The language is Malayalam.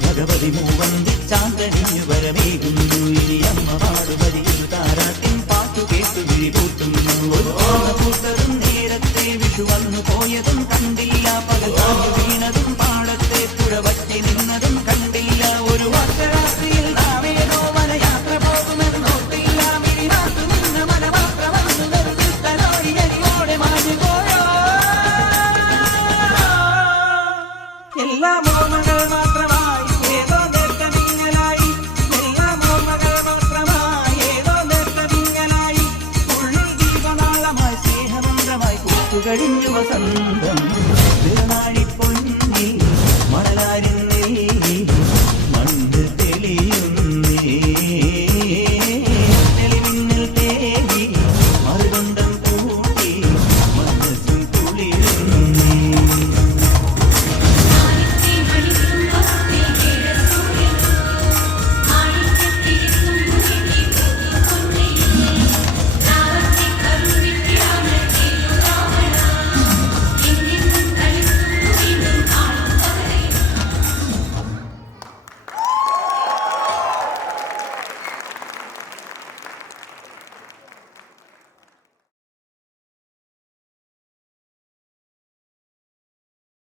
ഭഗവതി മൂവന്തി ചാന്തനിഞ്ഞു വരവേകുന്നു ഇനി അമ്മ പാടുപതിയൊരു താരാട്ടിൻ പാട്ടു കേട്ടു വിഴിപൂട്ടുന്നു ഒരു ഓർമ്മ പൂത്തതും നേരത്തെ വിഷു വന്നു പോയതും കണ്ടില്ല പകൽ വീണതും പാടത്തെ പുഴവറ്റി നിന്നതും കണ്ടില്ല ഒരു വർഷരാത്രിയിൽ നാമേതോ വനയാത്ര പോകുമെന്നോട്ടില്ല മിഴിനാത്തു നിന്ന മനമാത്രമന്നു നിർത്തിത്തലോടി അരിയോടെ മാഞ്ഞു പോയോ എല്ലാം ഓർമ്മകൾ മാത്രമായി ഏതോ നേർക്കമിങ്ങലായി എല്ലാം ഓർമ്മകൾ മാത്രമായി ഏതോ നേർക്കമിങ്ങലായി ഉള്ളിൽ ദീപനാളമായി സ്നേഹമന്ത്രമായി കൂത്തുകഴിഞ്ഞു വസന്തം തിരുനാഴിപ്പൊന്നിൽ മണലാരിൽ